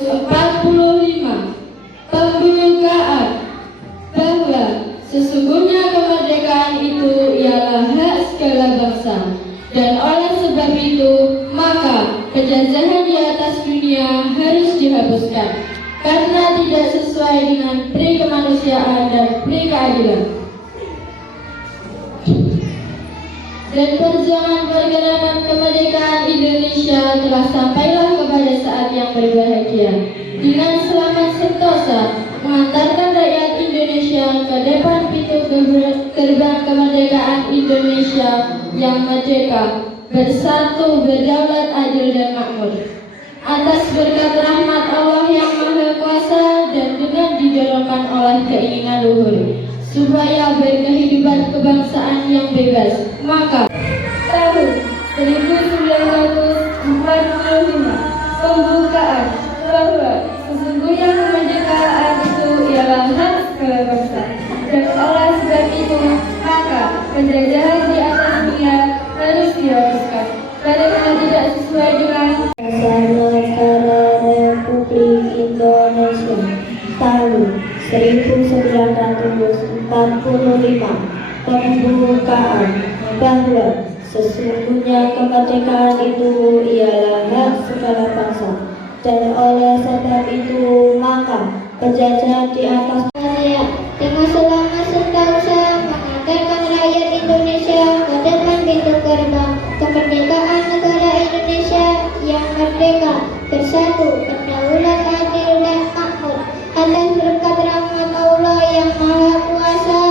45. Pembukaan bahwa sesungguhnya kemerdekaan itu ialah hak segala bangsa, dan oleh sebab itu maka penjajahan di atas dunia harus dihapuskan karena tidak sesuai dengan pri kemanusiaan dan pri keadilan. Dan perjuangan pergerakan kemerdekaan Indonesia telah sampailah kepada saat yang berbahagia, dengan selamat sentosa mengantarkan rakyat Indonesia ke depan pintu gerbang kemerdekaan Indonesia yang merdeka, bersatu, berdaulat, adil dan makmur. Atas berkat rahmat Allah yang Maha Kuasa dan dengan didorongkan oleh keinginan luhur supaya berkehidupan kebangsaan yang bebas, maka tahun 1945 pembukaan bahwa sesungguhnya kemerdekaan itu ialah hak segala bangsa, dan oleh sebab itu maka penjajahan di atas dunia harus dihapuskan karena tidak sesuai dengan Negara Republik Indonesia tahun 1945 pembukaan bahwa sesungguhnya kemerdekaan itu ialah hak segala bangsa, dan oleh sebab itu maka penjajahan di atas dunia dengan selamat sentosa mengantarkan rakyat Indonesia ke depan pintu gerbang kemerdekaan negara Indonesia yang merdeka, bersatu, berdaulat, adil dan makmur. Atas berkat rahmat Allah yang Maha Kuasa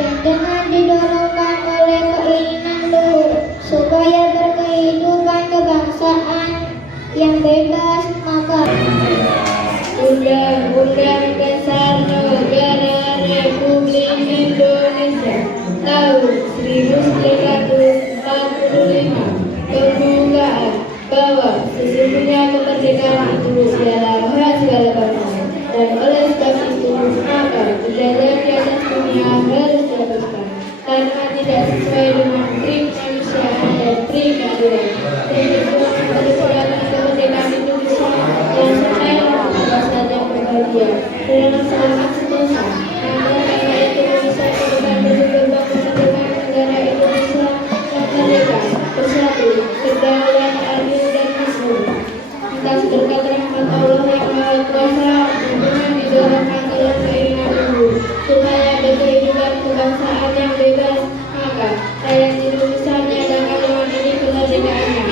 dan dengan didorongkan oleh keinginan luhur supaya berkehidupan kebangsaan yang bebas, maka Undang-Undang Dasar Negara Republik Indonesia tahun 1945 pembukaan bahwa sesungguhnya kemerdekaan itu ialah hak segala bangsa, dan oleh sebab itu maka penjajahan di atas dunia harus dihapuskan karena tidak sesuai dengan pri kemanusiaan dan pri keadilan. Dan perjuangan pergerakan kemerdekaan Indonesia yang sampailah pada saat yang berbahagia, dengan selamat sentosa mengantarkan rakyat Indonesia ke depan pintu gerbang kemerdekaan negara Indonesia yang merdeka, bersatu, berdaulat, adil dan makmur. Atas berkat rahmat Allah yang Maha Kuasa dan dengan didorongkan oleh keinginan luhur supaya berkehidupan kebangsaan yang bebas, maka rakyat Indonesia menyatakan lewat ini kemerdekaannya.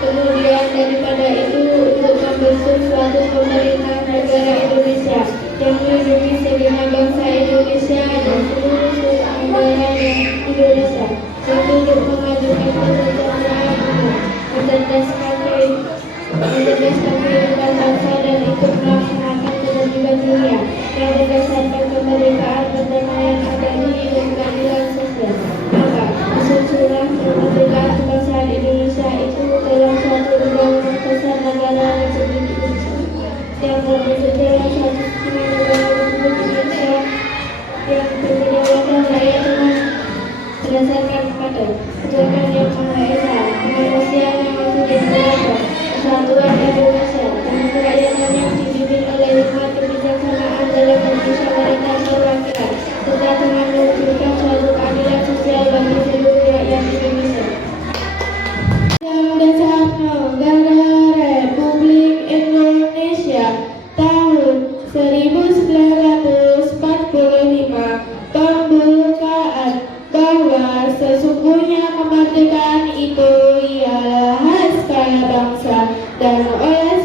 Kemudian daripada itu untuk membentuk suatu pemerintah negara Indonesia yang melindungi segenap bangsa Indonesia dan seluruh negaranya Indonesia, dan untuk memajukan kesejahteraan umum, mencerdaskan kehidupan bangsa dan ikut melaksanakan kewajiban dunia yang berdasarkan kemerdekaan, perdamaian, adili dan keadilan sosial. Maka disusunlah kemerdekaan kebangsaan Indonesia itu dalam suatu undang-undang dasar negara Republik Indonesia yang terwujud dalam suatu sistem negara Republik Indonesia yang berkedaulatan rakyat dengan berdasarkan pada Tuhan yang Maha Esa, kemanusiaan yang maksudnya beragam, kesatuan Indonesia, dan kerakyatan yang dipimpin oleh hikmat kebijaksanaan dalam bermusyawarah perwakilan, serta dengan mewujudkan suatu keadilan sosial bagi seluruh rakyat Indonesia. Dasar Negara Republik Indonesia tahun 1945 pembukaan bahwa sesungguhnya kemerdekaan itu ialah hak segala bangsa, dan oleh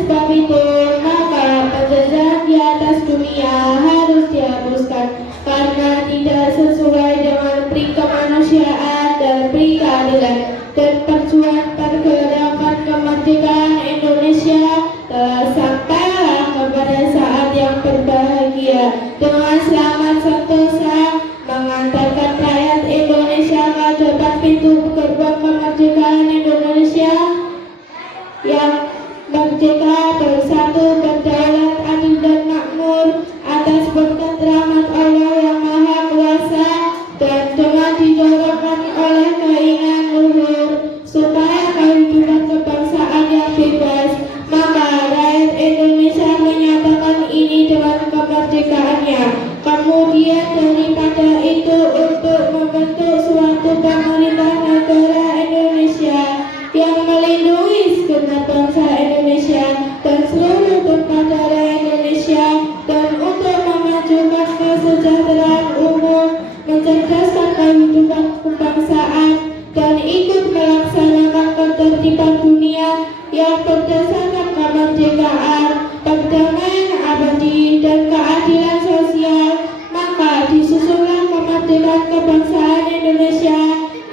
bermata Indonesia dan untuk memajukan kesejahteraan umum, mencerdaskan kehidupan kebangsaan, dan ikut melaksanakan ketertiban dunia yang berdasarkan kemerdekaan, perdamaian abadi, dan keadilan sosial, maka disusunlah kemerdekaan kebangsaan Indonesia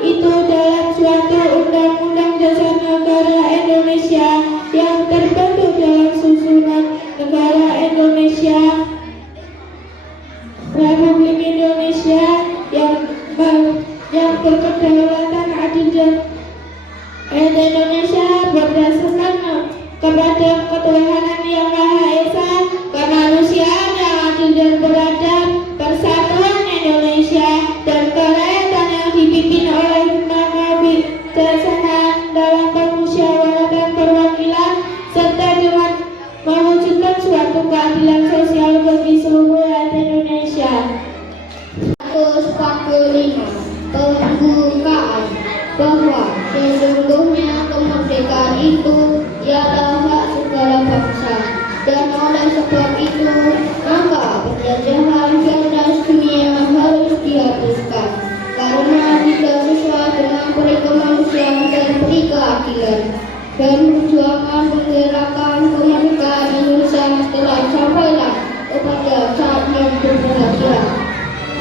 itu dalam suatu Undang-Undang Dasar Negara Indonesia yang terbentuk dalam susunan Negara Indonesia Republik Indonesia yang berkedaulatan adil dan Indonesia berdasarkan kepada ketuhanan yang Maha Esa, kemanusiaan yang adil dan beradab, persatuan Indonesia, dan kerakyatan yang dipimpin oleh hikmah bijaksana dalam permusyawaratan perwakilan, serta dengan mewujudkan suatu keadilan sosial bagi seluruh rakyat Indonesia. 145. Pembukaan bahwa sesungguhnya kemerdekaan itu ialah hak segala bangsa, dan oleh sebab itu maka penjajahan di atas dunia harus dihapuskan karena tidak sesuai dengan peri kemanusiaan dan peri keadilan, dan perjuangan penggerakan kemerdekaan Indonesia telah sampailah kepada saat yang berbahagia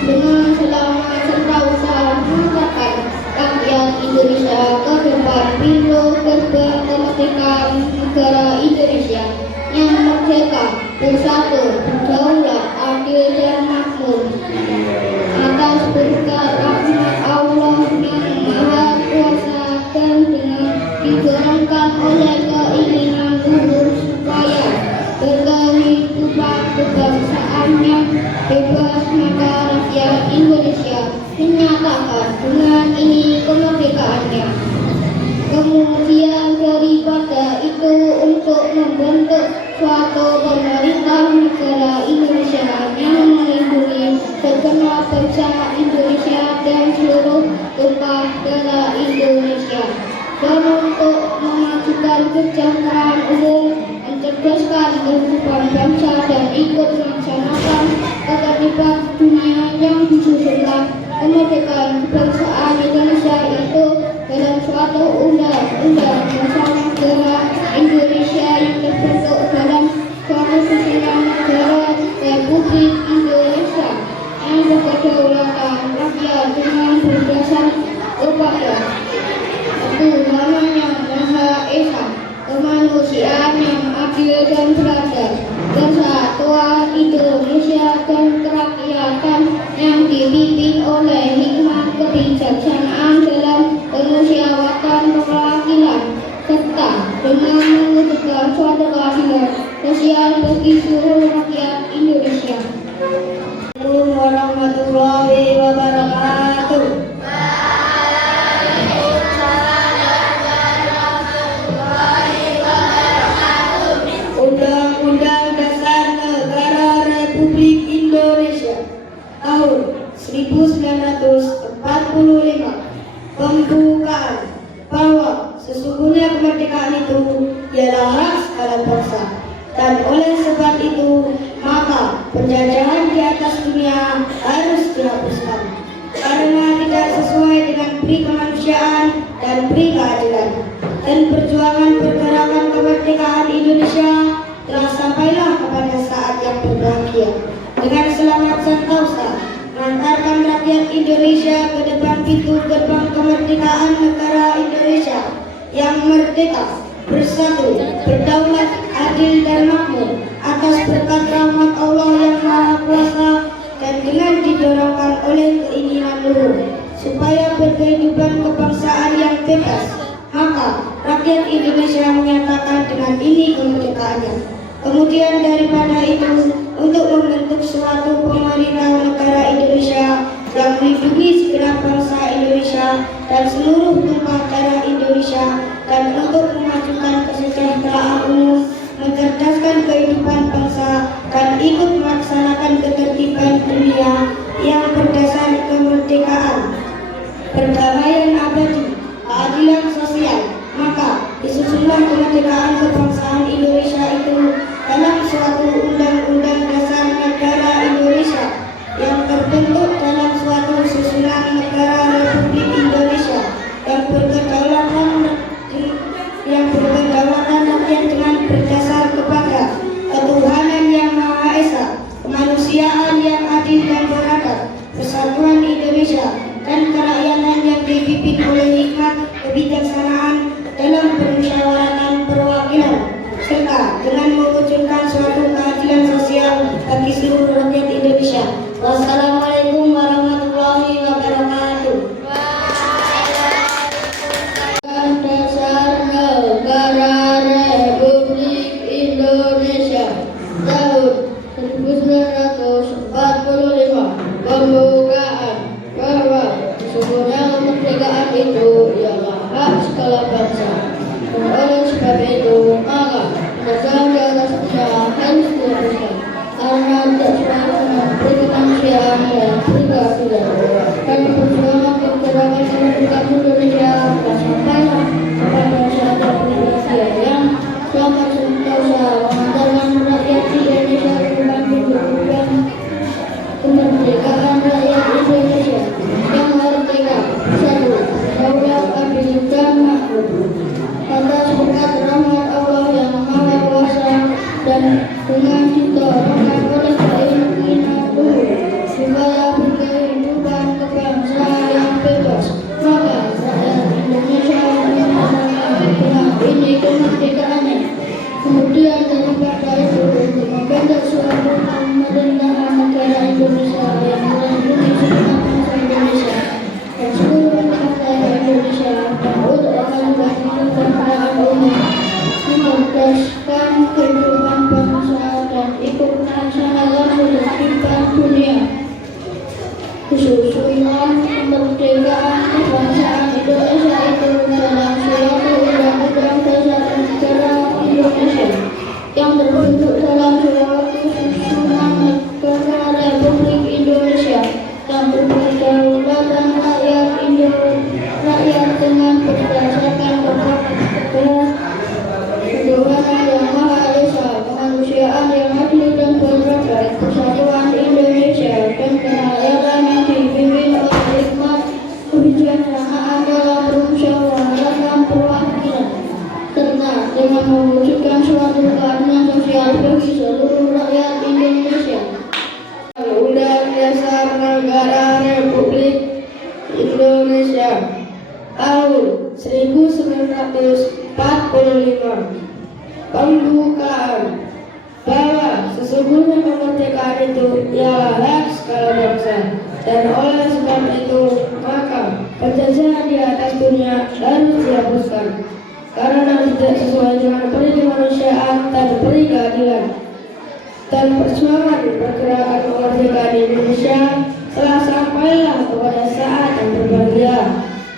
dengan selamat serta usaha mengangkatkan rakyat Indonesia ke depan pintu gerbang kemerdekaan negara Indonesia yang merdeka, bersatu, berdaulat, adil dan makmur atas berkat rahmat Allah yang Maha Kuasa, dan dengan didorongkan oleh keinginan luhur supaya berkehidupan kebangsaan yang bebas, maka rakyat Indonesia menyatakan dengan ini kemerdekaannya. Kemudian daripada itu untuk membentuk suatu pemerintah negara Indonesia yang melindungi segenap bangsa Indonesia dan seluruh tumpah darah Indonesia, dan untuk memajukan kesejahteraan umum, mencerdaskan kehidupan bangsa, dan ikut melaksanakan ketertiban dunia yang disusunlah kemerdekaan kebangsaan Indonesia itu dalam suatu undang-undang dasar negara Indonesia yang terbentuk dalam suatu susunan negara Republik Indonesia yang berkedaulatan rakyat dengan berdasar kepada ketuhanan yang Maha Esa, kemanusiaan yang adil dan beradab, persatuan Indonesia, dan kerakyatan yang dipimpin oleh hikmah kebijaksanaan dalam permusyawaratan perwakilan, serta dengan mewujudkan suatu keadilan sosial bagi seluruh rakyat Indonesia. Assalamualaikum warahmatullahi wabarakatuh. Undang-Undang Dasar Negara Republik Indonesia tahun 1945 pembukaan bahwa sesungguhnya kemerdekaan itu ialah hak segala bangsa, dan oleh sebab itu maka penjajahan di atas dunia harus dihapuskan karena tidak sesuai dengan peri kemanusiaan dan peri keadilan, dan perjuangan pergerakan kemerdekaan Indonesia telah sampailah kepada saat yang berbahagia dengan selamat sentosa mengantarkan rakyat Indonesia ke depan pintu gerbang kemerdekaan negara Indonesia yang merdeka, bersatu, berdaulat, adil dan makmur atas berkat rahmat Allah yang Maha Kuasa, dan dengan didorongkan oleh keinginan luhur supaya berkehidupan kebangsaan yang bebas, maka rakyat Indonesia menyatakan dengan ini kemerdekaannya. Kemudian daripada itu untuk membentuk suatu pemerintah negara Indonesia yang melindungi segenap bangsa Indonesia dan seluruh tumpah darah Indonesia, dan untuk memajukan kesejahteraan umum, mencerdaskan kehidupan bangsa, dan ikut melaksanakan ketertiban dunia yang berdasar kemerdekaan, perdamaian abadi, keadilan sosial, maka disusunlah kemerdekaan kebangsaan Indonesia itu dalam Wassalamualaikum warahmatullahi wabarakatuh. Dasar Negara Republik Indonesia tahun 1945 pembukaan bahwa sesungguhnya kemerdekaan itu ialah hak segala bangsa dan oleh sebab itu maka kemerdekaan di atas dunia harus dihapuskan karena tidak semua berkemanusiaan dan berkeadilan dan perjuangan pergerakan kemerdekaan Indonesia telah sampailah kepada sahabat Indonesia yang selama sentosa mengantarkan rakyat Indonesia ke depan kehidupan kemerdekaan rakyat Indonesia yang merdeka, satu, berdaulat, adil dan makmur atas berkat rahmat Allah yang Maha Kuasa dan dengan ditolongkan oleh keinginan luhur supaya berkehidupan kebangsaan yang bebas, maka rakyat Indonesia merasakan dengan ini kemerdekaannya. Kemudian daripada itu untuk membentuk suatu pemerintahan negara Indonesia yang melindungi segenap bangsa Indonesia dan seluruh rakyat Indonesia dan untuk melakukan kemerdekaan umum, mencerdaskan kehidupan bangsa dan ikut melaksanakan kehidupan dunia. Khususnya kemerdekaan kebangsaan Indonesia itu dalam suatu undang-undang dasar negara Indonesia yang terbentuk dalam suatu susunan negara Republik Indonesia yang berkedaulatan rakyat dengan berdasarkan ketuhanan yang Maha Esa, kemanusiaan yang adil dan beradab, persatuan Indonesia dan kerakyatan yang dipimpin oleh hikmat kebijaksanaan dalam permusyawaratan dan perwakilan, serta dengan mewujudkan suatu keadilan sosial bagi seluruh rakyat Indonesia. Undang Dasar Negara Republik Indonesia tahun 1945 pembukaan bahwa sesungguhnya kemerdekaan itu ialah hak segala bangsa dan oleh sebab itu maka penjajahan di atas dunia harus dihapuskan karena tidak sesuai dengan peri kemanusiaan dan peri keadilan. Dan perjuangan pergerakan kemerdekaan Indonesia telah sampailah kepada saat yang berbahagia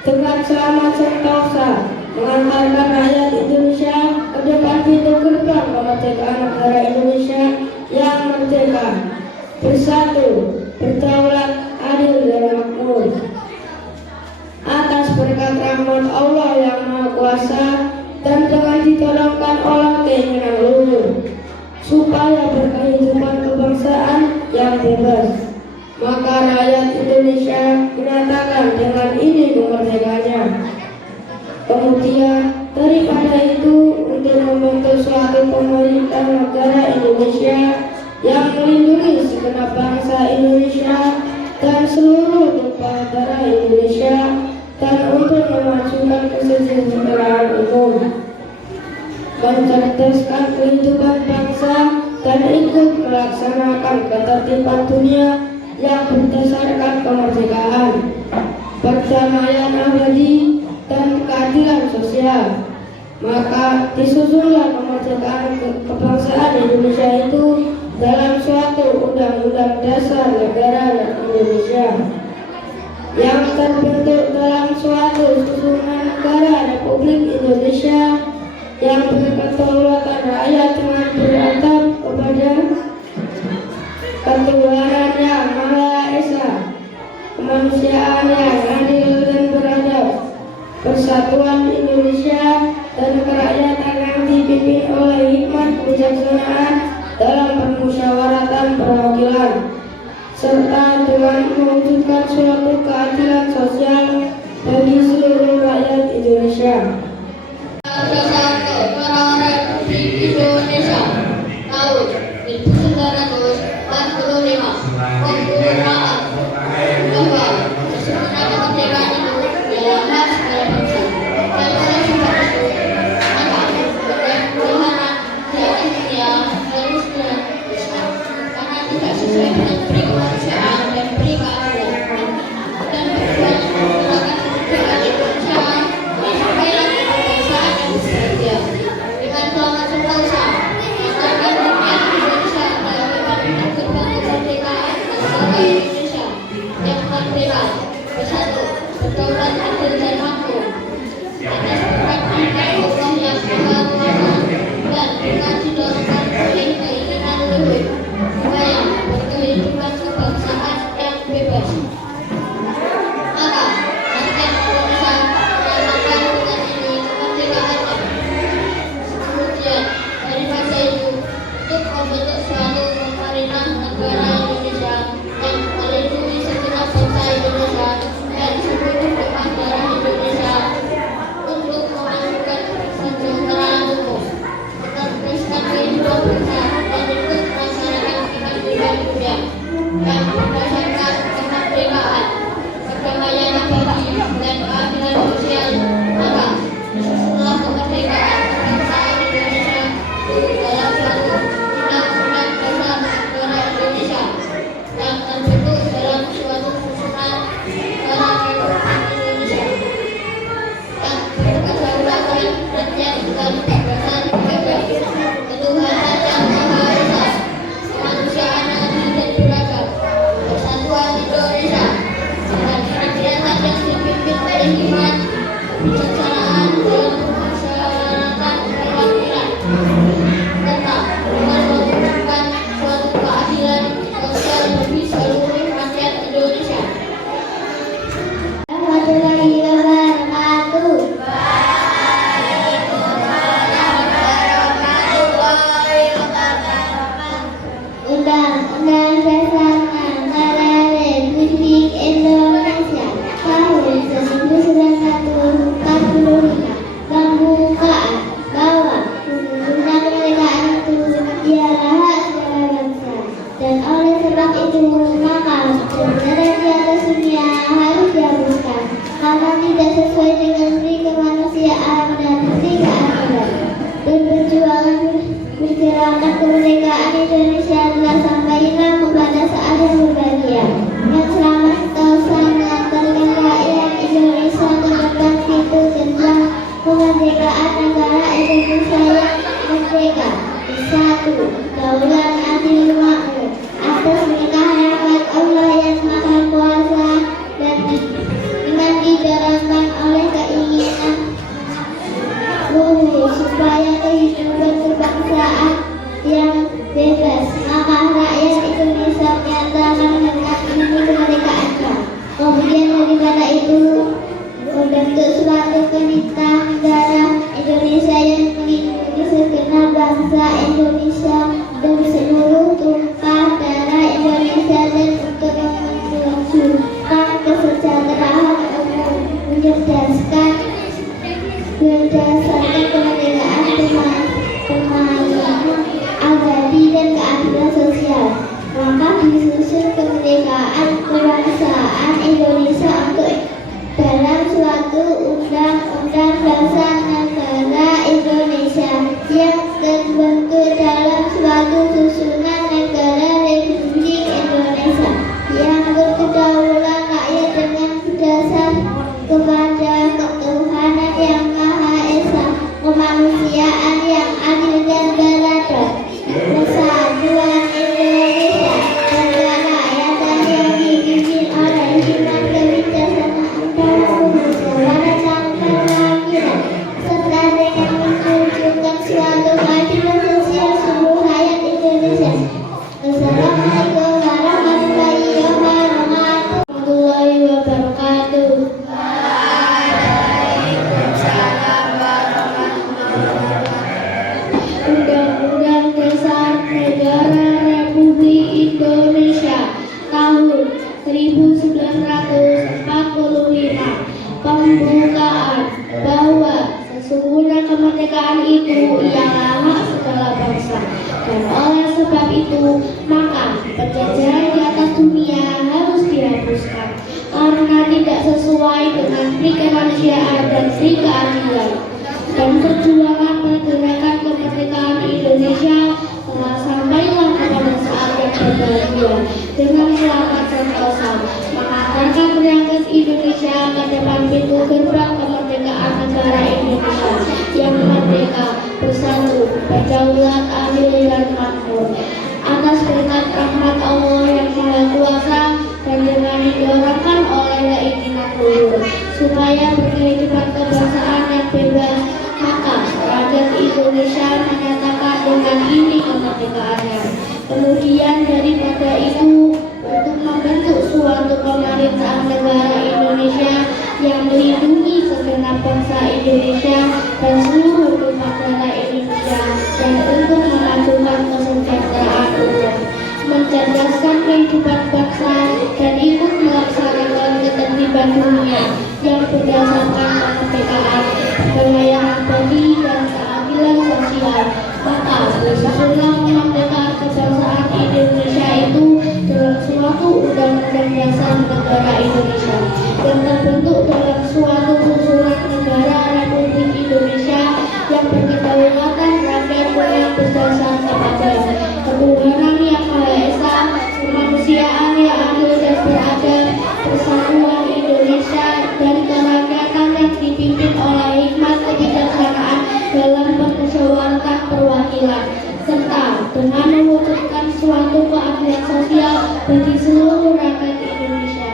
dengan selamat sentosa mengantarkan rakyat Indonesia ke depan pintu gerbang kemerdekaan negara Indonesia yang merdeka, bersatu, berdaulat, adil dan makmur atas berkat rahmat Allah yang Maha Kuasa dan dengan ditolongkan oleh keinginan luhur supaya berkehidupan kebangsaan yang bebas, maka rakyat Indonesia menyatakan dengan ini kemerdekaannya. Kemudian daripada itu untuk membentuk suatu pemerintah negara Indonesia yang melindungi segenap bangsa Indonesia dan seluruh tumpah darah Indonesia dan untuk memajukan kesejahteraan umum, mencerdaskan kehidupan bangsa dan ikut melaksanakan ketertiban dunia yang berdasarkan kemerdekaan, perdamaian abadi dan keadilan sosial. Maka disusunlah kemerdekaan kebangsaan Indonesia itu dalam suatu undang-undang dasar negara Indonesia yang terbentuk dalam suatu susunan negara Republik Indonesia yang berkedaulatan rakyat dengan beradab kepada ketuhanan yang Maha Esa, kemanusiaan yang adil dan beradab, persatuan Indonesia dan kerakyatan yang dipimpin oleh hikmat kebijaksanaan dalam permusyawaratan perwakilan, serta dengan mewujudkan suatu keadilan sosial bagi seluruh rakyat Indonesia. Dasar Negara Republik Indonesia tahun 1945 pembukaan bahwa sesungguhnya kemerdekaan itu ialah hak segala bangsa dan oleh sebab itu maka perlahanan rakyat dunia harus dihapuskan karena tidak sesuai dengan peri kemanusiaan itu maka kebenaran di atas dunia harus dihapuskan karena tidak sesuai dengan pri kemanusiaan dan pri keadilan. Berjuang pergerakan kemerdekaan Indonesia telah sampailah kepada saat yang berbahagia yang selama sentosa mengantarkan rakyat Indonesia ke depan pintu gerbang kemerdekaan negara Indonesia yang merdeka, bersatu, daulat, adil, makmur, atas perintah rahmat Allah yang Maha Kuasa dan dengan dijalankan oleh keinginan luhur supaya kehidupan kebangsaan yang bebas, maka rakyat Indonesia menyatakan dengan ini kemerdekaannya. Kemudian daripada itu membentuk suatu perintah negara Indonesia yang melindungi segenap bangsa Indonesia dan seluruh tumpah darah Indonesia dan untuk mewujudkan kesejahteraan umum berdasarkan kemerdekaan pemahaman abadi dan keadilan sosial. Maka disusun kemerdekaan kebangsaan Indonesia untuk dalam suatu undang-undang dasar negara Indonesia yang terbentuk dalam suatu susunan negara Republik Indonesia yang berkedaulatan rakyat dengan berdasar kepada ketuhanan yang Maha Esa, kemanusiaan yang adil dan beradab, persatuan Indonesia, kerakyatan yang dipimpin oleh hikmat kebijaksanaan dan kebesaran tanpa pemikiran, serta dengan menunjukkan suatu keadilan sosial seluruh rakyat Indonesia. Wassalamualaikum warahmatullahi wabarakatuh. Undang-Undang Dasar Negara Republik Indonesia tahun 1945 pembukaan bahwa sesungguhnya kemerdekaan itu ialah hak segala bangsa dan oleh sebab itu maka penjajahan di atas dunia harus dihapuskan karena tidak sesuai dengan pri kemanusiaan dan pri keadilan. Dan perjuangan pergerakan kemerdekaan Indonesia telah sampailah kepada saat yang berbahagia dengan selamat sentosa mengantarkan rakyat Indonesia ke depan pintu gerbang kemerdekaan negara Indonesia yang merdeka, bersatu, berdaulat, adil dan makmur atas berkat rahmat Allah yang Maha Kuasa dan dengan didorongkan oleh keinginan luhur supaya berkehidupan kebangsaan yang bebas, maka rakyat Indonesia menyatakan dengan ini kemerdekaannya. Kemudian daripada itu untuk membentuk suatu pemerintahan negara Indonesia yang melindungi segenap bangsa Indonesia dan seluruh tumpah darah Indonesia dan untuk memajukan kesejahteraan umum, mencerdaskan kehidupan bangsa dan ikut melaksanakan ketertiban dunia yang berdasarkan kemerdekaan, perdamaian abadi dan keadilan sosial. Maka disusunlah kemerdekaan kebangsaan Indonesia itu dalam suatu undang-undang dasar negara Indonesia yang terbentuk dalam suatu susunan negara Republik Indonesia yang berkedaulatan rakyat yang berdasar kepada ketuhanan yang Maha Esa, kemanusiaan yang adil dan beradab, persatuan Indonesia dan kerakyatan yang dipimpin oleh hikmat kebijaksanaan dalam permusyawaratan perwakilan, serta dengan mewujudkan suatu keadilan sosial bagi seluruh rakyat Indonesia.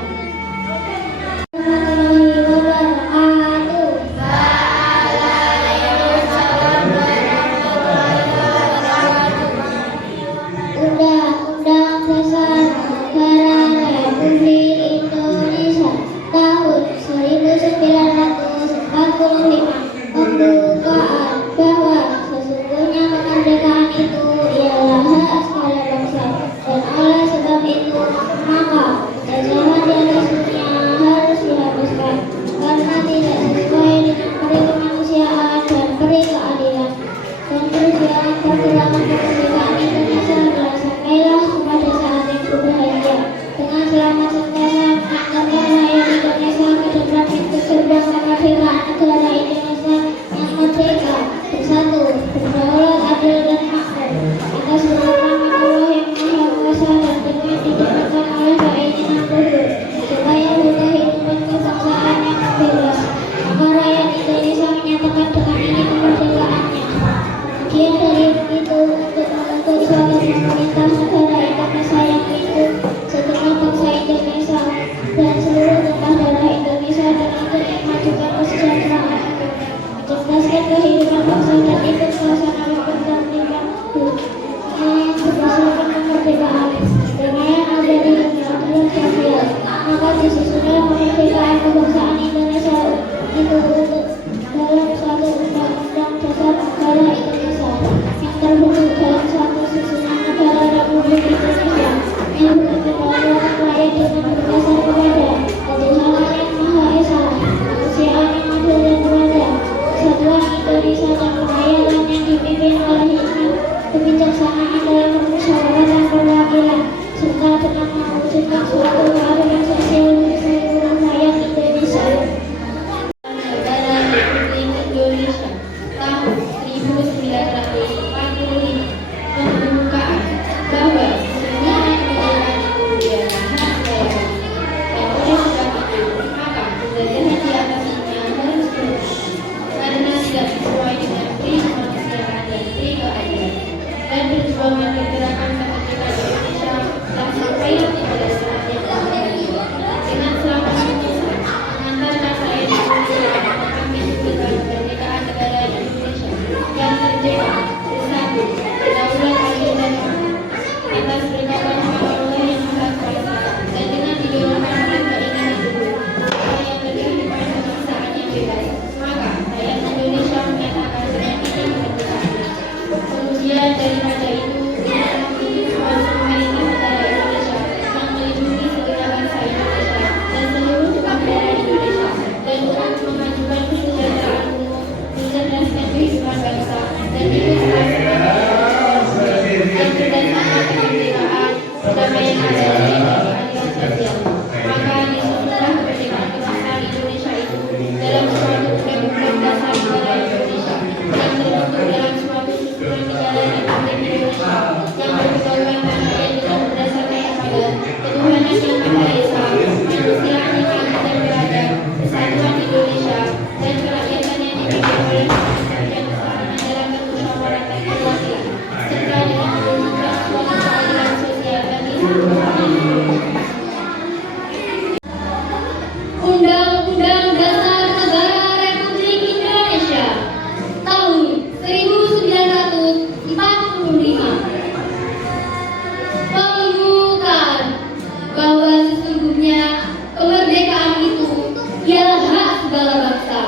Undang-Undang Dasar Negara Republik Indonesia tahun 1945 pembukaan bahwa sesungguhnya kemerdekaan itu ialah hak segala bangsa dan oleh sebab itu maka penjajahan di atas dunia harus dihapuskan karena tidak sesuai dengan pri kemanusiaan dan pri keadilan. Dan perjuangan pergerakan kemerdekaan Indonesia telah sampai Undang-Undang Dasar Negara Republik Indonesia tahun 1945 mengumumkan bahwa sesungguhnya kemerdekaan itu ialah hak segala bangsa,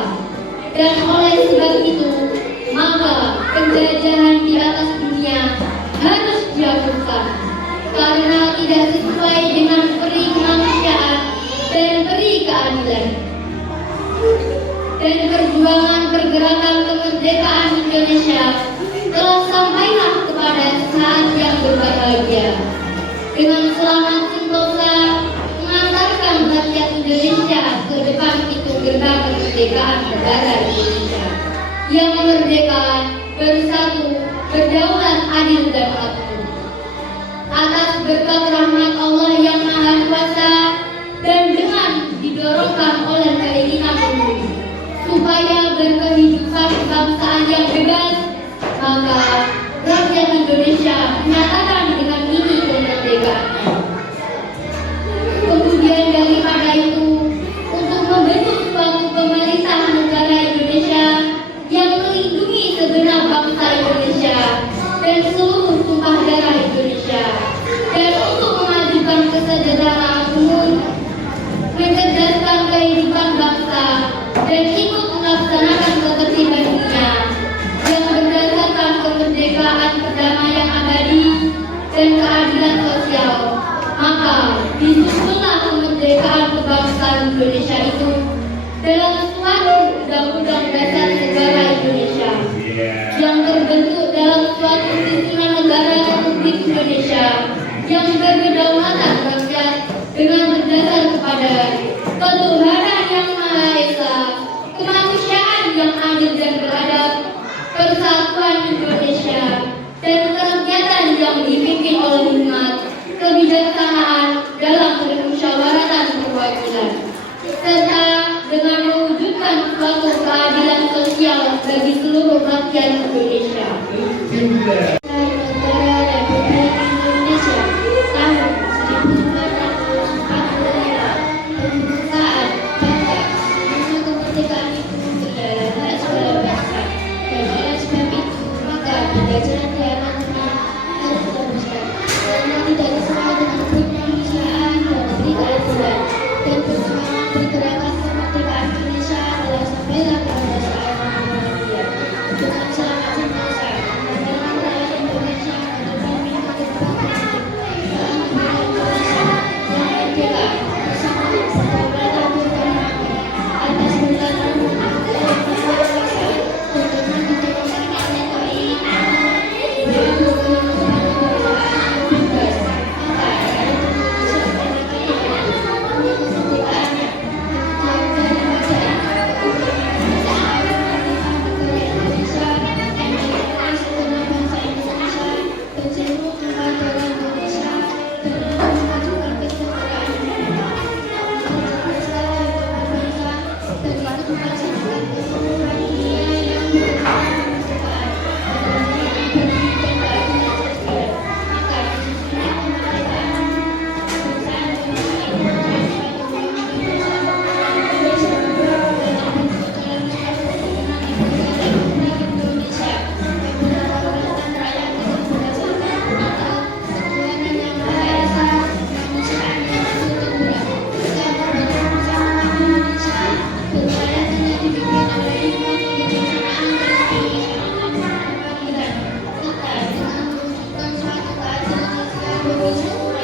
dan oleh sebab itu maka penjajahan di atas dunia harus dihapuskan karena tidak sesuai dengan peri kemanusiaan dan peri keadilan. Dan perjuangan pergerakan kemerdekaan Indonesia telah sampailah kepada saat yang berbahagia dengan selamat sentosa mengantarkan rakyat Indonesia ke depan pintu gerbang kemerdekaan negara Indonesia yang merdeka, bersatu, berdaulat, adil dan makmur. Atas berkat rahmat Allah yang Maha Kuasa dan dengan didorongkan oleh keinginan umum supaya berkehidupan kebangsaan yang bebas, maka rakyat Indonesia menyatakan dengan ini kemerdekaannya. Kemudian daripada itu, untuk membentuk suatu pemerintah negara Indonesia yang melindungi segenap bangsa Indonesia dan seluruh tumpah darah Indonesia, dan untuk memajukan kesejahteraan umum, mencerdaskan kehidupan bangsa, dan ikut melaksanakan ketertiban dunia yang berdasarkan kemerdekaan, perdamaian abadi, dan keadilan sosial, maka disusunlah kemerdekaan kebangsaan Indonesia itu dalam suatu undang-undang dasar negara Indonesia yang terbentuk dalam suatu susunan negara Republik Indonesia yang berkedaulatan rakyat dengan berdasar kepada ketuhanan yang Maha Esa, kemanusiaan yang adil dan beradab, persatuan Indonesia, dan kerakyatan yang dipimpin oleh hikmat, kebijaksanaan dalam permusyawaratan perwakilan, serta dengan mewujudkan suatu keadilan sosial bagi seluruh rakyat Indonesia. Negara Republik Indonesia tahun 1945 pembukaan bangga karena kemerdekaan itu adalah hak segala bangsa, dan oleh sebab itu maka penjajahan di atas dunia harus dihapuskan karena tidak sesuai dengan peri kemanusiaan dan peri keadilan. Dan perjuangan pergerakan kemerdekaan Indonesia telah sampailah kepada saat yang berbahagia dengan selamat sentosa mengantarkan rakyat Indonesia ke depan pintu gerbang kemerdekaan negara Indonesia yang merdeka, bersama berdaulat dan makmur atas berkat rahmat Allah yang Maha Kuasa dan dengan didorongkan oleh keinginan dengan berkehidupan kebangsaan yang bebas, maka rakyat Indonesia menyatakan kemerdekaannya. Kemudian daripada itu, kemerdekaan negara Indonesia yang melindungi segenap bangsa Indonesia dan seluruh tumpah darah Indonesia dan untuk memajukan kesejahteraan umum, mencerdaskan kehidupan bangsa, dan ikut melaksanakan keseluruhan dunia yang berdasarkan kemerdekaan, perdamaian abadi, dan keadilan sosial, maka disusunlah kemerdekaan kebangsaan Indonesia itu dalam suatu undang-undang dasar Indonesia yang terbentuk dalam suatu ketuhanan negara Republik Indonesia yang berkedaulatan rakyat dengan berdasarkan ketuhanan yang Maha Esa, kemanusiaan yang adil dan beradab, dan bersama Indonesia berkedaulatan yang dipimpin oleh hikmat, kebijaksanaan, dan keadilan, serta dengan mewujudkan suatu keadilan sosial bagi seluruh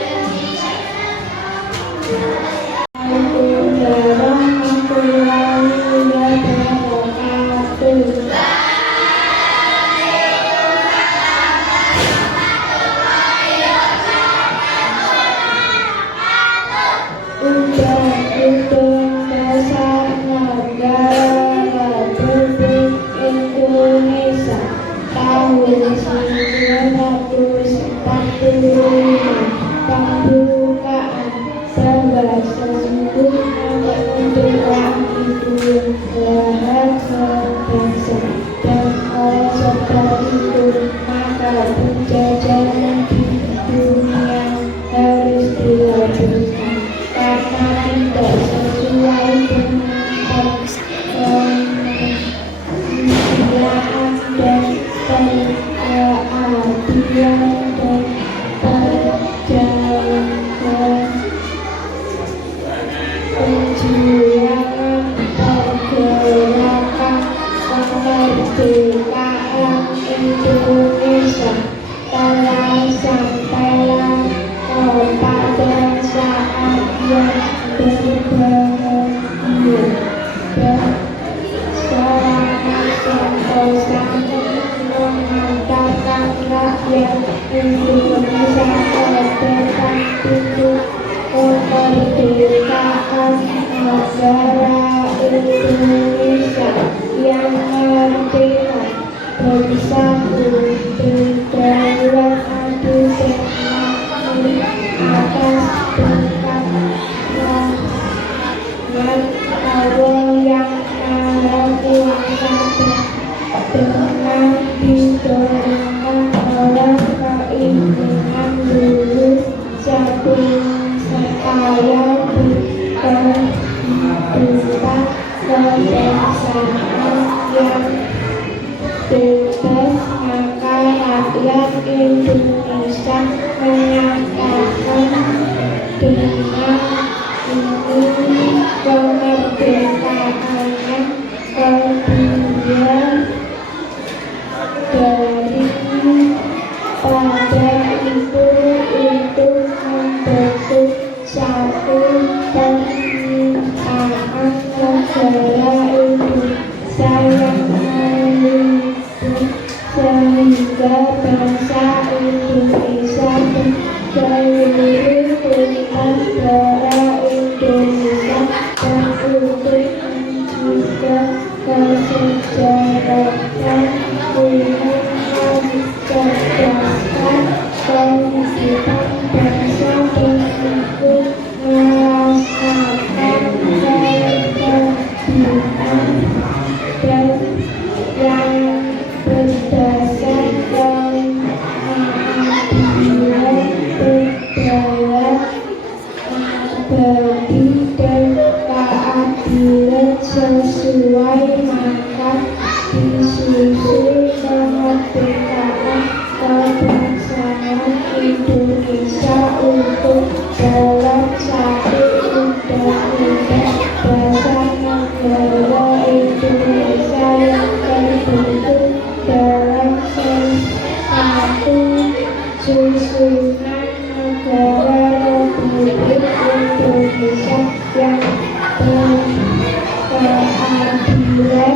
rakyat Indonesia. Undang-Undang Dasar Negara Republik Indonesia tahun 1945 dengan kemuliaan dan keadilan dan perjuangan pergerakan kemerdekaan Indonesia telah sampailah kepada saat yang berbahagia dan selamat sentosa mengantarkan rakyat Indonesia ke depan pintu kemerdekaan negara Indonesia yang merdeka, bersatu, berdaulat, adil dan makmur atas berkat rahmat Allah yang Maha Kuasa dengan didorongkan oleh keinginan lurus jatuh supaya berkehidupan kebangsaan yang bebas, maka rakyat Indonesia menyatakan dengan ini kemerdekaannya kedua daripada itu untuk membentuk satu permintaan negara Indonesia yang meliputi sehingga bangsa Indonesia dan seluruh negara Indonesia dan untuk menjaga kesejahteraan umum mencerdaskan kehidupan bangsa dan untuk melaksanakan ketertiban dan yang berdasarkan keadilan, berdaulat, abadi dan keadilan sesuai maka disusul kemerdekaan kebangsaan Indonesia untuk dalam satu undang-undang dasar negara Indonesia yang terbentuk dalam satu susunan negara Republik Indonesia yang berkeadilan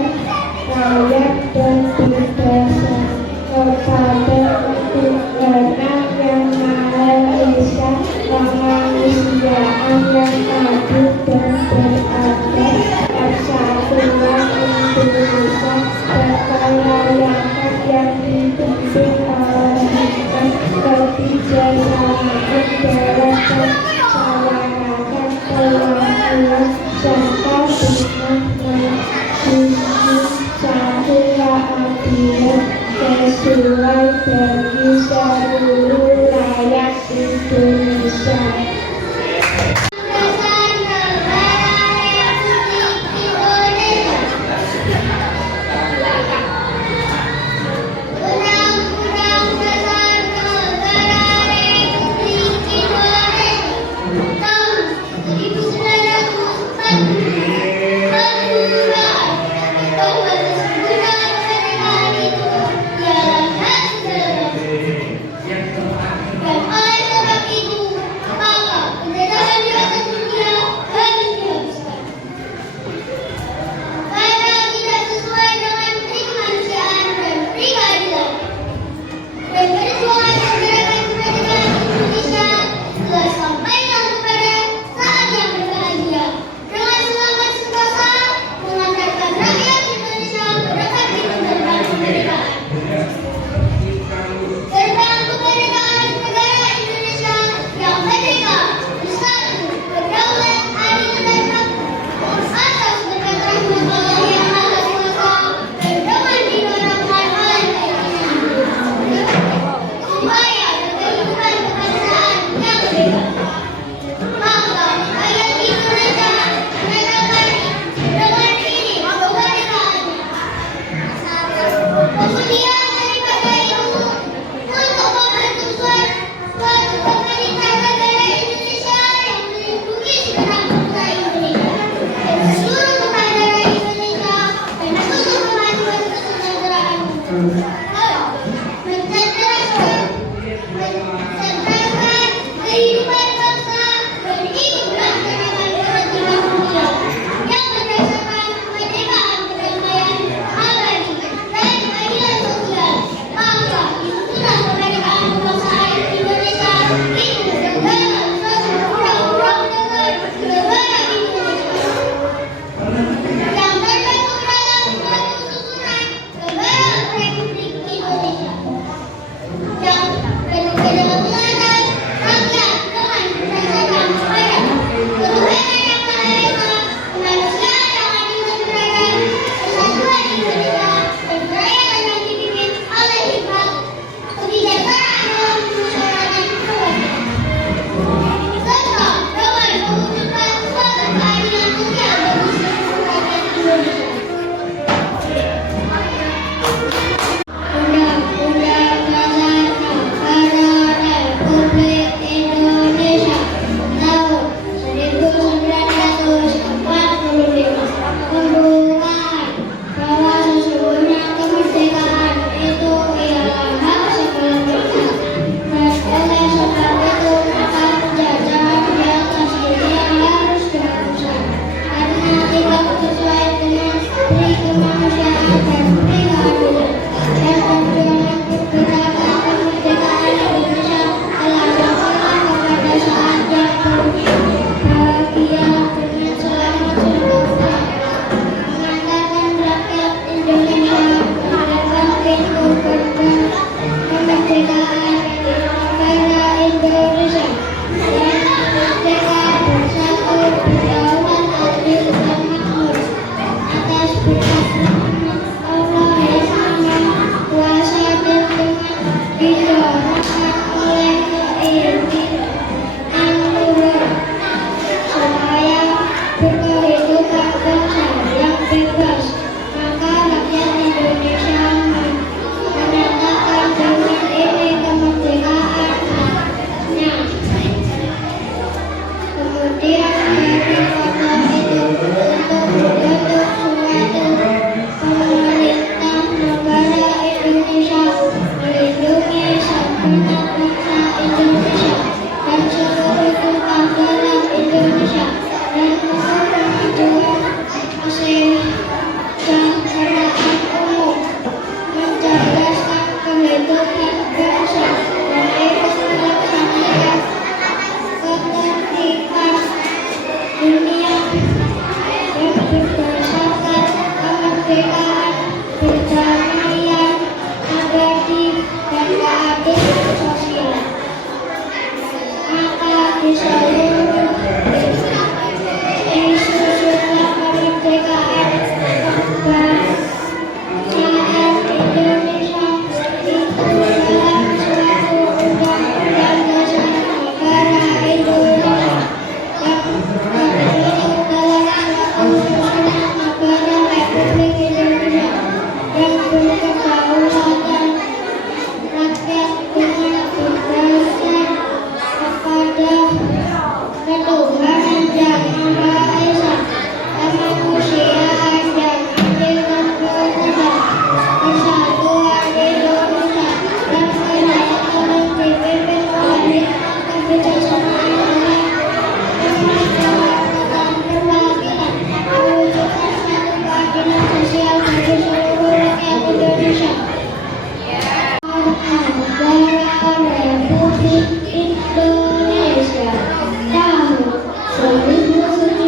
rakyat dan berdasar kepada ketuhanan yang Maha Esa, kemanusiaan yang adil dan beradab, persatuan Indonesia, kekayaan yang dipimpin oleh hikmat, kebijaksanaan dalam menyuarakan perwakilan serta dengan mendukung satu keadilan sesuai bagi seluruh rakyat Indonesia. Dan oleh sebab itu, maka di seluruh Indonesia kemerdekaan bangsa Indonesia itu dalam suatu undang-undang dasar negara Indonesia yang tertuang dalam suatu undang-undang negara Republik Indonesia yang berkedaulatan rakyat dengan berdasar kepada ketuhanan yang Maha Esa, kemanusiaan dan dengan persatuan Indonesia yang benar-benar dipimpin oleh kebijaksanaan oleh kemasyarakatan perwakilan, mewujudkan satu keadilan sosial bagi seluruh rakyat Indonesia. Negara Republik Indonesia tahun 1945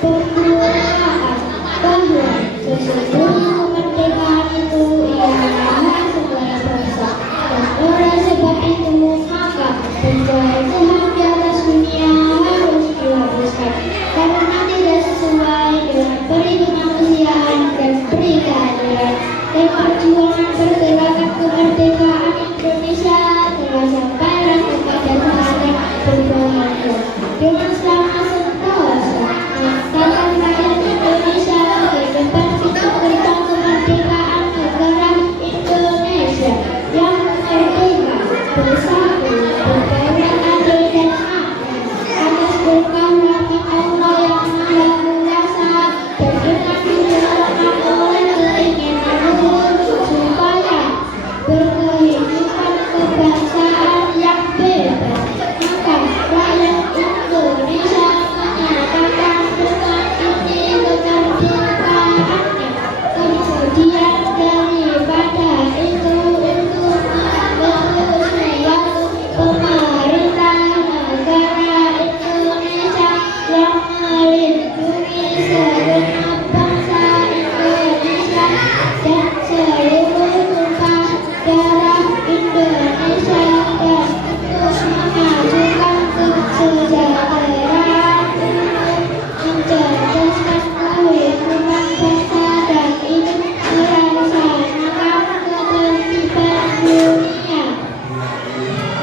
berkeluargaan bahwa sesungguhnya kemerdekaan itu ialah hak segala bangsa, dan oleh sebab itu maka berbagai Tuhan di atas dunia harus dihapuskan karena tidak sesuai dengan peri kemanusiaan dan peri keadilan. Dan perjuangan pergerakan kemerdekaan Indonesia telah sampailah kepada saat yang berbahagia. Dengan selama sentosa mengatakan rakyat Indonesia ke depan untuk tentang kemerdekaan negara Indonesia yang merdeka, bersatu, berdaulat, adil dan aman atas berkah rahmat Allah yang Maha Kuasa, dan dengan didorong oleh keinginan supaya berkehidupan kebangsaan yang bebas, maka rakyat Indonesia menyatakan dengan ini kemerdekaannya. Kemudian daripada itu untuk membentuk suatu pemerintah negara Indonesia yang melindungi segenap bangsa Indonesia dan seluruh tumpah darah Indonesia, dan untuk memajukan kesejahteraan umum, mencerdaskan kehidupan bangsa dan hidup melaksanakan ketertiban dunia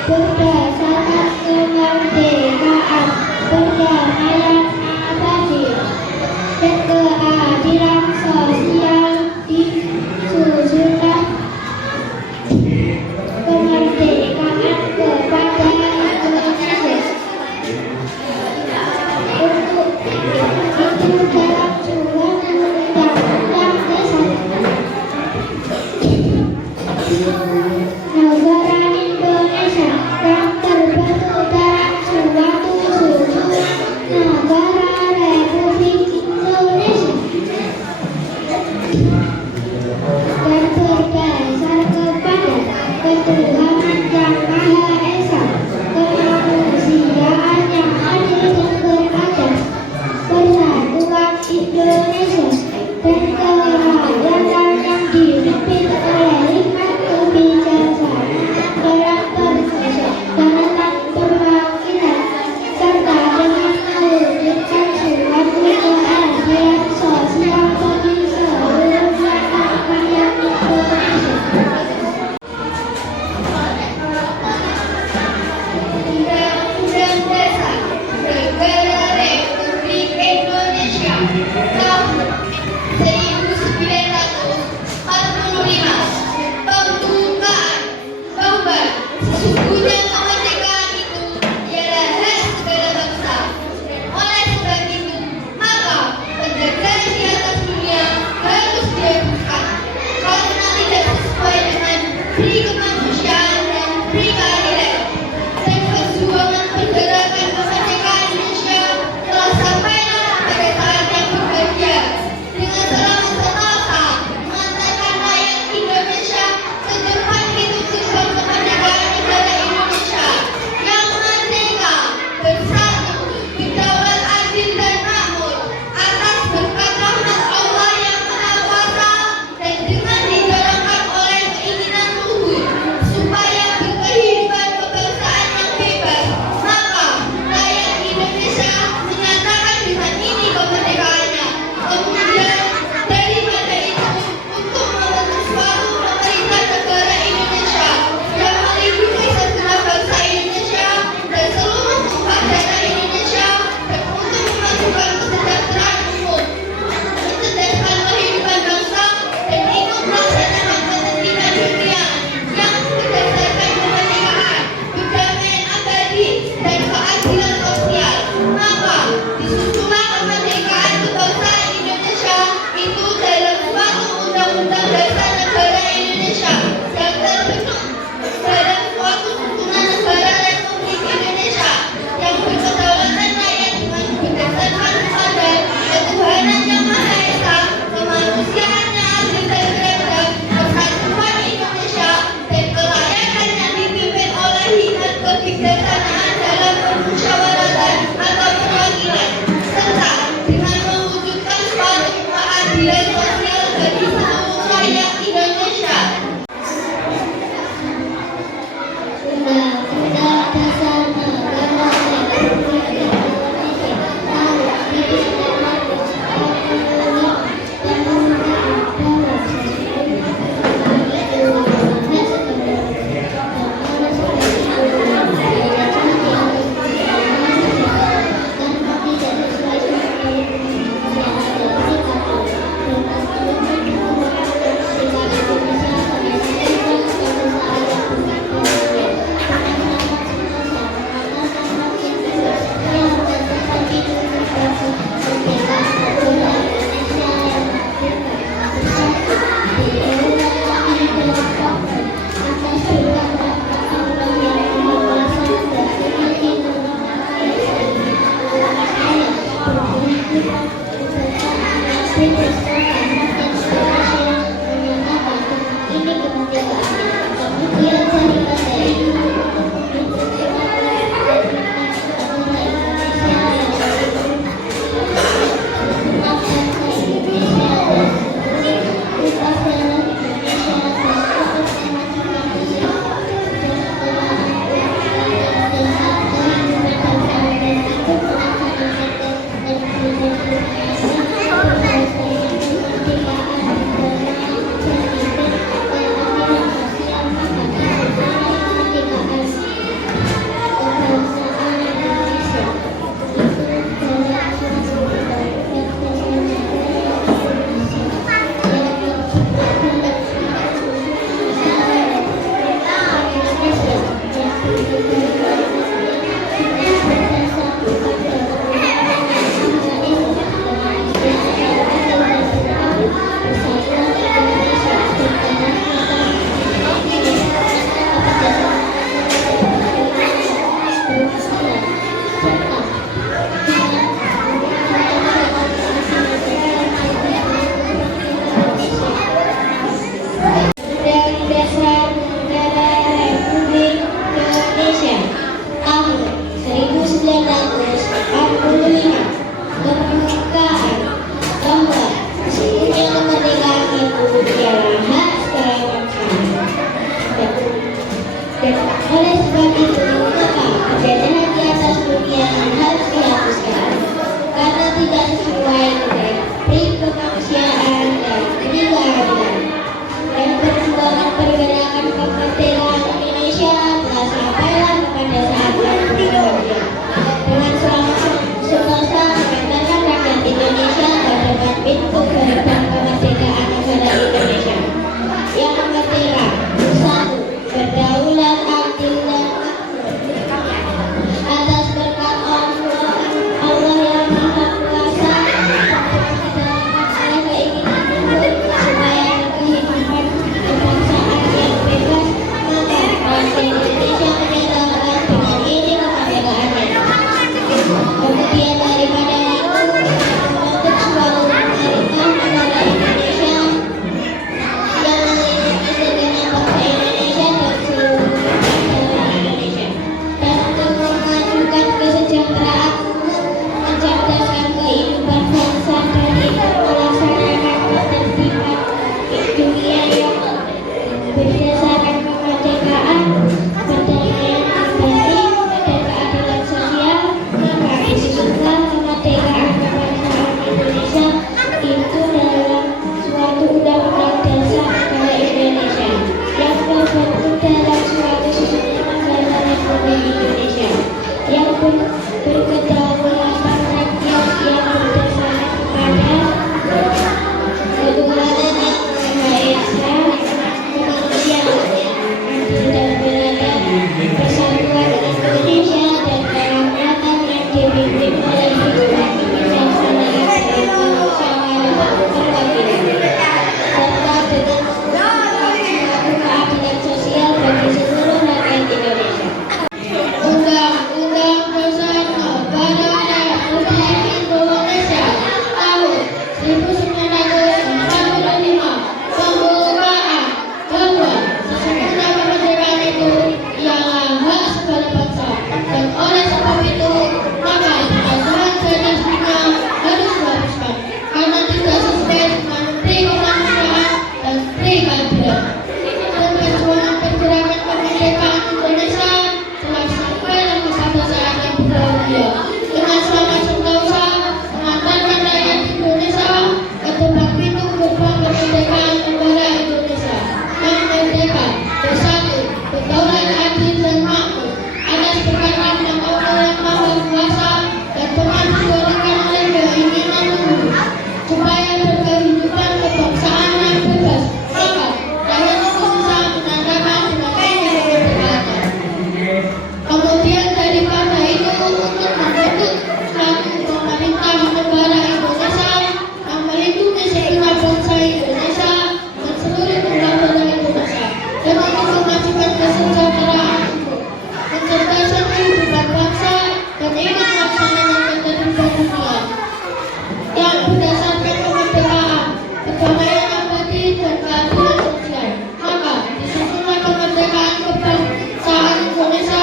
berdasarkan kemerdekaan, perdamaian abadi, dan keadilan sosial. Disusunlah kemerdekaan kepada Indonesia. Untuk itu dalam suatu undang-undang dasar negara Indonesia yang Tahun 1945 kemerdekaan bahwa sesungguhnya kemerdekaan itu ialah hak segala bangsa. Dan oleh sebab itu maka penjajahan di atas dunia harus dihapuskan karena tidak sesuai dengan prinsip kemanusiaan dan ketidakadilan. Dan perjuangan pergerakan kemerdekaan Indonesia telah sampailah kepada saat yang berbahagia. Dengan selamat sentosa mengantarkan rakyat Indonesia ke depan pintu gerbang kemerdekaan negara Indonesia yang merdeka, bersatu, berdaulat, adil dan makmur. Atas berkat Allah yang Maha Kuasa, oleh keinginan luhur supaya kehidupan kebangsaan yang bebas, maka bangsa Indonesia menyatakan dengan ini kemerdekaannya. Kemudian daripada itu membentuk suatu pemerintah negara Indonesia yang melindungi segenap bangsa Indonesia dan seluruh masyarakat Indonesia, dan untuk memajukan kesejahteraan umum, mencerdaskan kehidupan bangsa dari melaksanakan ketertiban dunia yang berdasarkan kemerdekaan, perdamaian abadi, dan keadilan sosial. Maka disebutlah kemerdekaan kebangsaan Indonesia itu dalam suatu undang-undang dasar negara Indonesia yang terbentuk dalam suatu susunan negara Republik Indonesia yang berkedaulatan rakyat yang berdasarkan kepada ketuhanan yang Maha Esa, kemanusiaan yang adil dan beradab, persatuan Indonesia dan kerakyatan yang dipimpin oleh hikmah kebijaksanaan dan kemusyawaratan perwakilan, serta dengan suatu keadilan sosial bagi seluruh rakyat Indonesia. Undang-Undang Dasar Negara Republik Indonesia tahun 1945 pembukaan bahwa sesungguhnya kemerdekaan itu ialah hak segala bangsa, dan oleh sebab itu maka penjajahan di atas dunia harus dihapuskan karena tidak sesuai dengan prinsip kemanusiaan dan prinsip keadilan. Dan perjuangan pergerakan kemerdekaan Indonesia telah sampailah kepada saat yang berbahagia. Dengan selamat sentosa mengantarkan rakyat Indonesia ke depan pintu gerbang kemerdekaan negara Indonesia yang merdeka, bersatu, berdaulat, adil dan makmur. Atas berkat rahmat Allah yang Maha Kuasa dan dengan didorongkan oleh keinginan luhur supaya berkehidupan kebangsaan yang bebas, maka rakyat Indonesia menandakan dengan ini kemerdekaannya. Kemudian daripada itu untuk membentuk suatu pemerintah negara Indonesia yang melindungi segenap bangsa Indonesia dan seluruh bangsa Indonesia, dan untuk memajukan kesejahteraan umum, mencerdaskan kehidupan bangsa dan ingin melaksanakan ketertiban dunia yang berdasarkan kemerdekaan, perdamaian abadi dan keadilan sosial. Maka disusunlah kemerdekaan kebangsaan Indonesia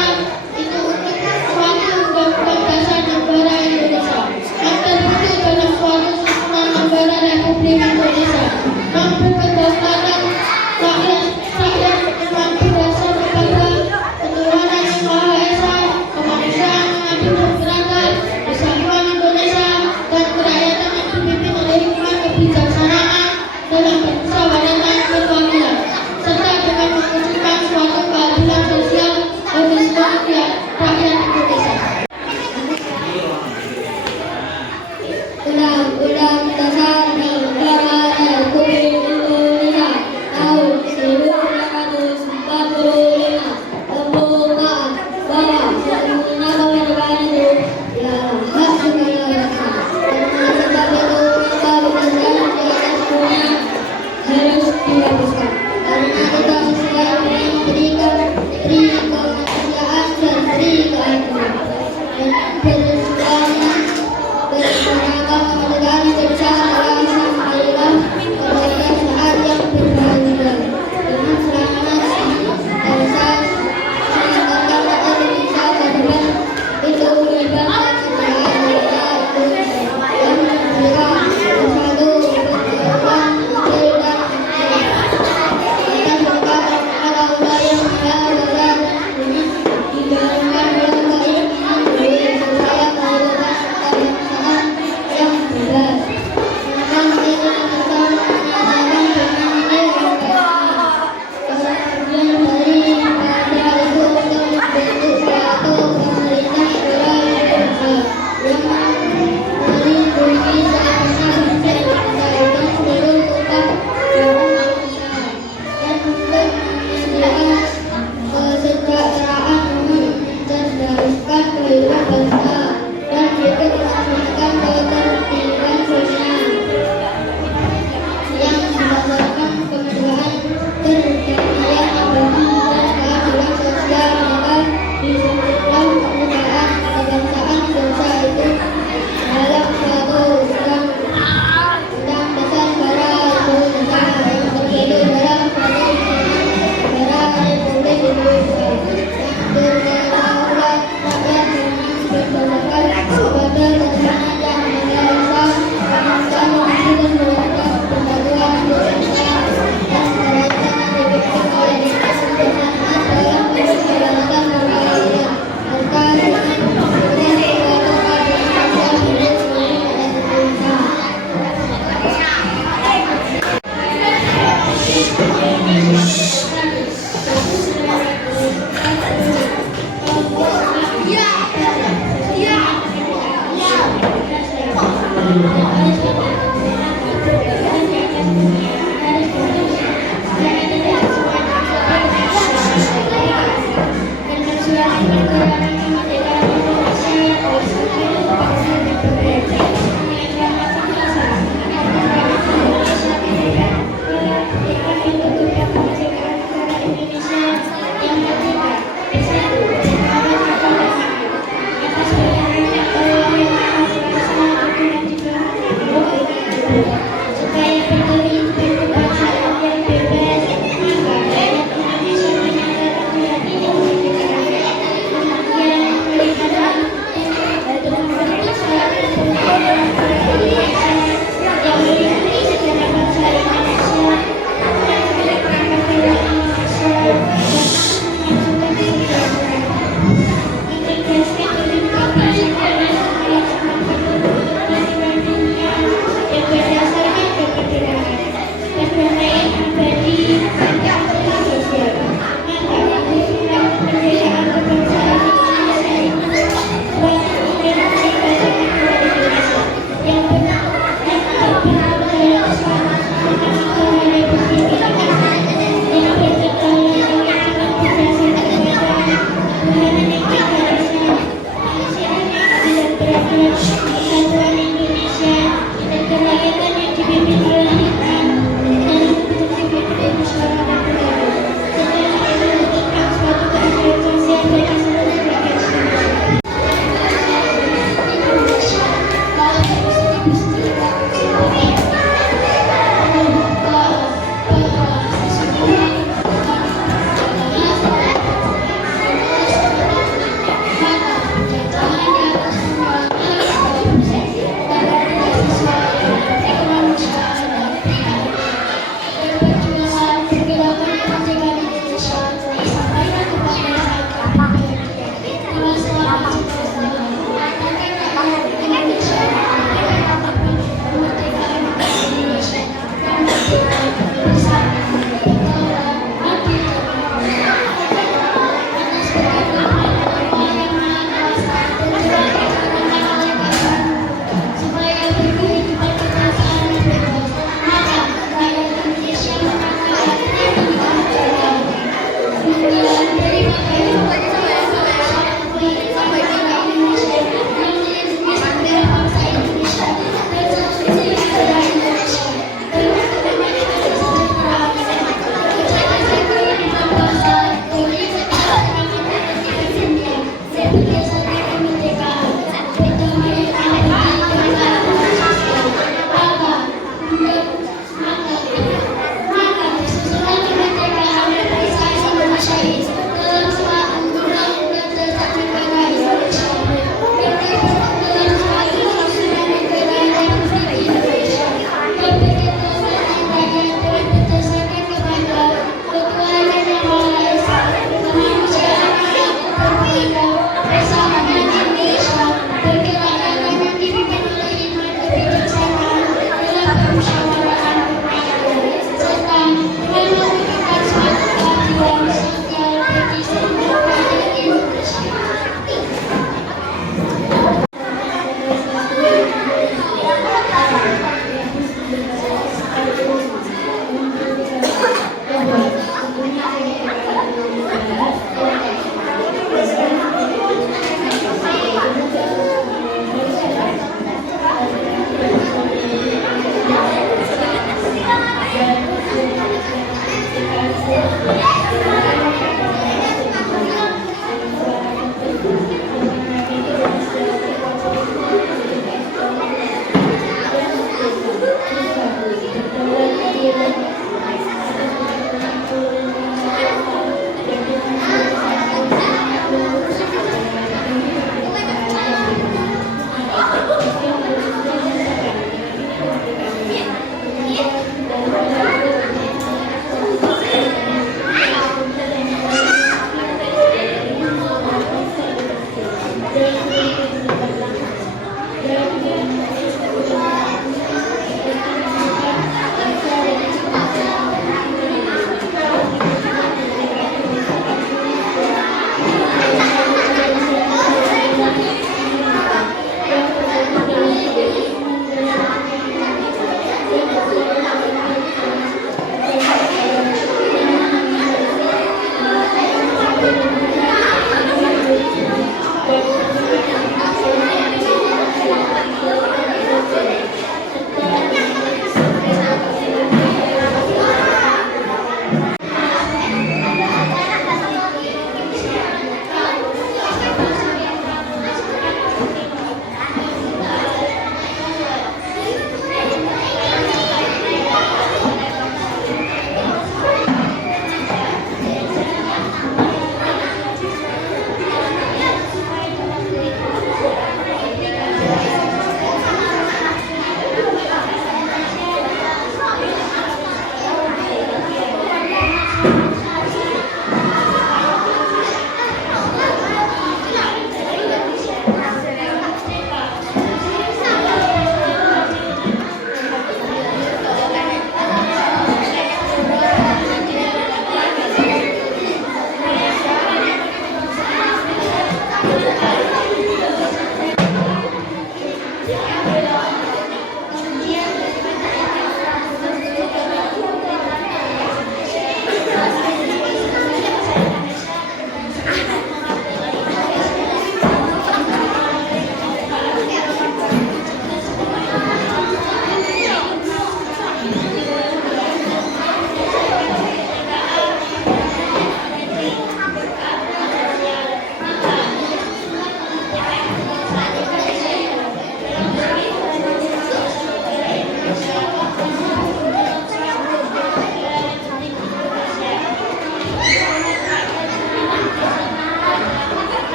itu untuk suatu undang-undang dasar negara Indonesia yang terbentuk dalam suatu susunan negara Republik Indonesia yang berkedaulatan rakyat yang berdasar kepada ketuhanan yang Maha Esa, kemanusiaan yang adil dan beradab, persatuan Indonesia dan kerakyatan yang dipimpin oleh hikmah kebijaksanaan dalam bermusyawaratan perwakilan, serta dengan mewujudkan suatu keadilan sosial bagi seluruh rakyat Indonesia. Undang-Undang Dasar Negara Republik Indonesia tahun 1945 pembukaan bahwa sesungguhnya kemerdekaan itu ialah hak segala bangsa, dan oleh sebab itu maka penjajahan di atas dunia harus dihapuskan karena tidak sesuai dengan prinsip kemanusiaan dan prinsip keadilan.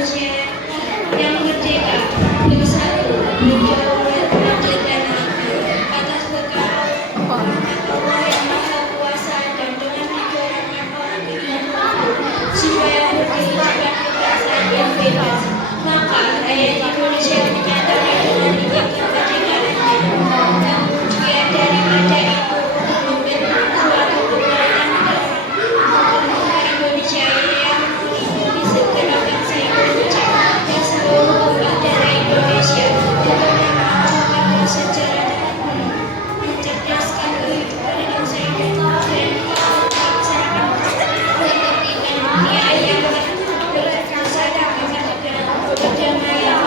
Indonesia yang merdeka, bersatu, berdaulat, adil dan makmur atas berkat Allah yang Maha Kuasa dan dengan digeraknya orang dunia supaya berkehidupan kebangsaan yang bebas. Maka rakyat Indonesia menyatakan dengan ini kemerdekaannya. Namun juga daripada itu untuk membentuk suatu kekuatan negara Indonesia yang melindungi segenap bangsa Indonesia dan seluruh umat darah Indonesia dengan memajukan sejarah dan mencerdaskan kehidupan bangsa Indonesia dan melaksanakan ketertiban dunia yang berdasarkan kemerdekaan, perdamaian,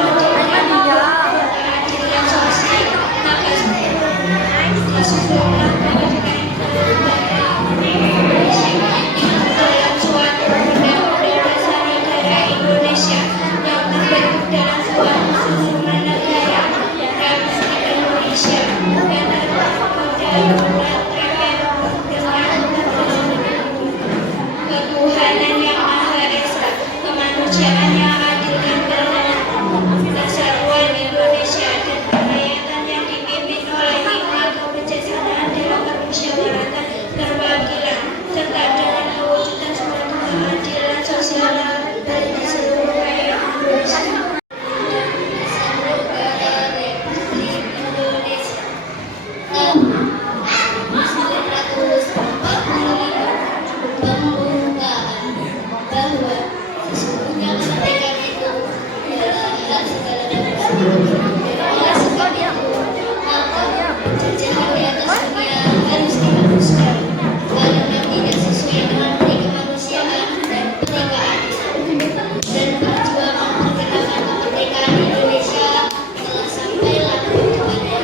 keadilan sosial. Maka disebutlah kemerdekaan Indonesia itu dalam suatu undang-undang dasar negara Indonesia yang terbentuk dalam suatu susunan negara Republik Indonesia dan berdaulat dengan ketuhanan yang Maha Esa, kemanusiaan yang adil dan beradab, kesatuan Indonesia dan kerakyatan yang dipimpin oleh hikmat kebijaksanaan dalam permusyawaratan perwakilan serta dengan mewujudkan suatu keadilan sosial bagi seluruh rakyat Indonesia. Bahwa sesungguhnya kemerdekaan itu adalah hak segala bangsa. Oleh sebab itu, maka penjajahan di atas dunia harus dihapuskan. Hal yang tidak sesuai dengan peri kemanusiaan dan kemerdekaan dan perjuangan pergerakan kemerdekaan Indonesia telah sampailah kepada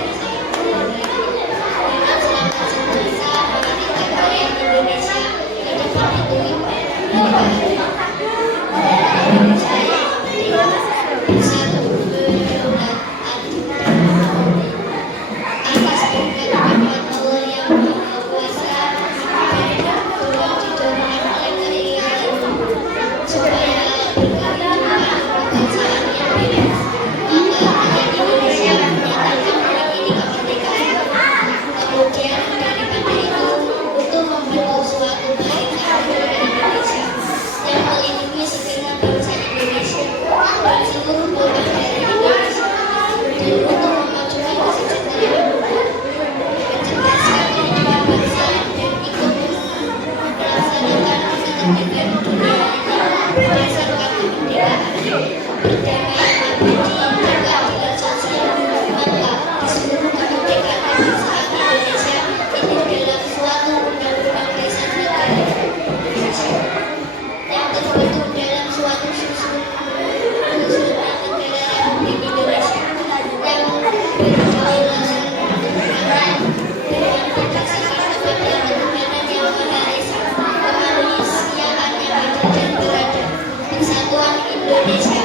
dengan selamat sentosa mengantarkan rakyat Indonesia ke depan itu bersatu, berdaulat, adil dan makmur atas berkat rahmat Allah yang Maha Kuasa dan telah didorong oleh keinginan supaya berkehidupan kebangsaan yang bebas. Maka rakyat Indonesia menyatakan hari ini kemerdekaan. Kemudian daripada itu untuk membentuk suatu barisan negara Indonesia yang melindungi segenap bangsa Indonesia dan seluruh umat darah Indonesia dan untuk memajukan kesejahteraan, mencerdaskan kehidupan bangsa dan ikut melaksanakan ketertiban dunia berdasarkan kemerdekaan, perdamaian abadi dan keadilan sosial. Maka di seluruh kemerdekaan dan bangsa Indonesia itu dalam suatu undang-undang dasar negara Indonesia yang terbentuk dalam suatu susunan negara Republik Indonesia yang berdaulat dengan berdasarkan kepada ketuhanan yang Maha Esa, kemanusiaan yang adil dan beradab, persatuan Indonesia